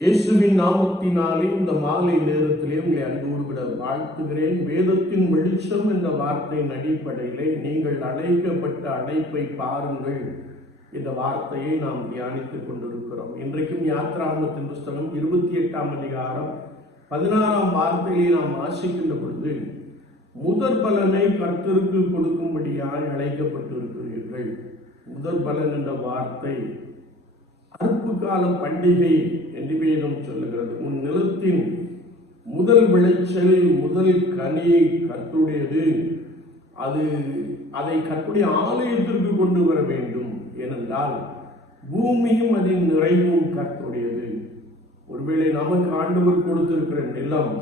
இயேசுவின் நாமத்தினாலே இந்த மாலை நேரத்திலே உங்களை அன்போடு விட வாழ்த்துகிறேன். வேதத்தின் வெளிச்சம் என்ற வார்த்தையின் அடிப்படையிலே நீங்கள் அழைக்கப்பட்ட அழைப்பை பாருங்கள். இந்த வார்த்தையை நாம் தியானித்துக் கொண்டிருக்கிறோம். இன்றைக்கும் யாத்ராமத்தின் புஸ்தகம் இருபத்தி எட்டாம் அதிகாரம் பதினாறாம் வார்த்தையை நாம் வாசிக்கின்ற பொழுது முதற் பலனை கர்த்தருக்கு கொடுக்கும்படியாக அழைக்கப்பட்டிருக்கிறீர்கள். முதற் பலன் என்ற வார்த்தை அறுப்பு கால பண்டிகை என்று வேதம் சொல்லுகிறது. உன் நிலத்தின் முதல் விளைச்சல் முதல் கனியை கற்றுடையது அது அதை கற்றுடைய ஆலயத்திற்கு கொண்டு வர வேண்டும் ஏனென்றால் பூமியும் அதன் நிறைவும் கற்றுடையது ஒருவேளை நமக்கு ஆண்டவர் கொடுத்திருக்கிற நிலம்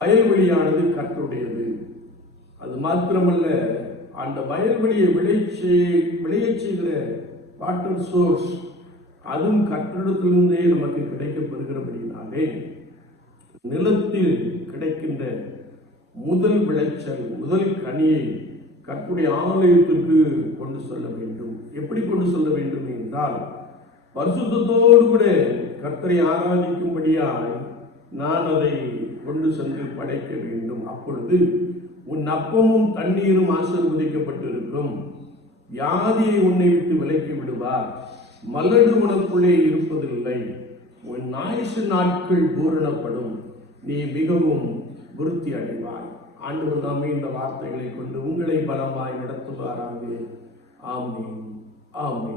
வயல்வெளியானது கற்றுடையது அது மாத்திரமல்ல அந்த வயல்வெளியை விளைச்சி விளையச் செய்கிற வாட்டர் சோர்ஸ் அதுவும் கட்டிடத்திலிருந்தே நமக்கு கிடைக்கப்பெறுகிறபடினாலே நிலத்தில் கிடைக்கின்ற முதல் விளைச்சல் முதல் கனியை கற்புடைய ஆலயத்திற்கு கொண்டு செல்ல வேண்டும். எப்படி கொண்டு செல்ல வேண்டும் என்றால் பரிசுத்தத்தோடு கூட கர்த்தரை ஆராதிக்கும்படியாய் நான் அதை கொண்டு சென்று படைக்க வேண்டும். அப்பொழுது உன் அப்பமும் தண்ணீரும் ஆசிர்வதிக்கப்பட்டிருக்கும். வியாதியை உன்னை விட்டு விலை விடுவார் மலடு உனக்குள்ளே இருப்பதில்லை. உன் ஆயுசு நாட்கள் பூரணப்படும். நீ மிகவும் விருத்தி அடைவாய். ஆண்டவர் தாமே இந்த வார்த்தைகளை கொண்டு உங்களை பலமாய் நடத்துவாராங்க ஆமே ஆமே